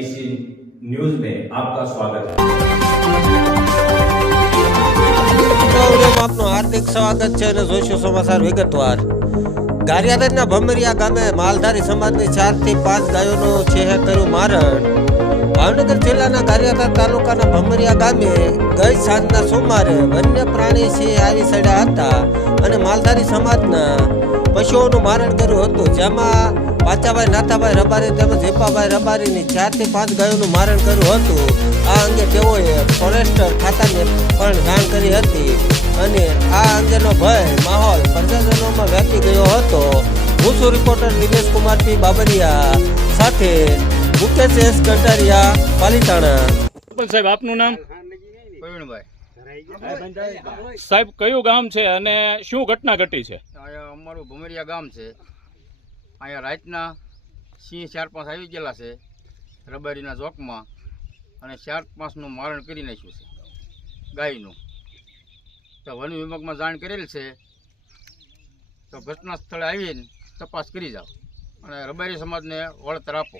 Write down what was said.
IBC news में आपका स्वागत है। આપનું હાર્દિક સ્વાગત છે અને જોઈશું સમાચાર વિગતવાર। ગારિયાદરના ભમરિયા ગામે માલધારી સમાજની 4 થી 5 ગાયોનું છેહે કર્યું મારણ। ભાવનગર જિલ્લાના ગારિયાદા તાલુકાના ભમરિયા ગામે ગઈ સાંજના સોમવારે વન્ય પ્રાણી સિંહ આવી ચડ્યા હતા અને માલધારી સમાજના પશુઓનું મારણ કર્યું હતું, જેમાં પાચાભાઈ નાથાભાઈ રબારી તેમજ હેપાભાઈ રબારીની 4 થી 5 ગાયોનું મારણ કર્યું હતું। આ અંગે તેઓએ ફોરેસ્ટર ખાતાને પણ જાણ કરી હતી અને આ અંગેનો ભય માહોલ પ્રજાજનોમાં વ્યાપી ગયો હતો। હું છું રિપોર્ટર દિનેશ કુમાર પી બાબરિયા, સાથે મુકેશ એસ કટારિયા, પાલીતાણા। સાહેબ, આપનું નામ? પ્રવીણભાઈ સાહેબ, કયું ગામ છે અને શું ઘટના ઘટી છે? અહીંયા અમારું ભમરિયા ગામ છે। અહીંયા રાતના સિંહ 4-5 આવી ગયેલા છે રબારીના ચોકમાં અને 4-5નું મારણ કરી નાખ્યું છે ગાયનું। તો વન વિભાગમાં જાણ કરેલ છે, તો ઘટના સ્થળે આવીને તપાસ કરી જાઓ અને રબારી સમાજને વળતર આપો।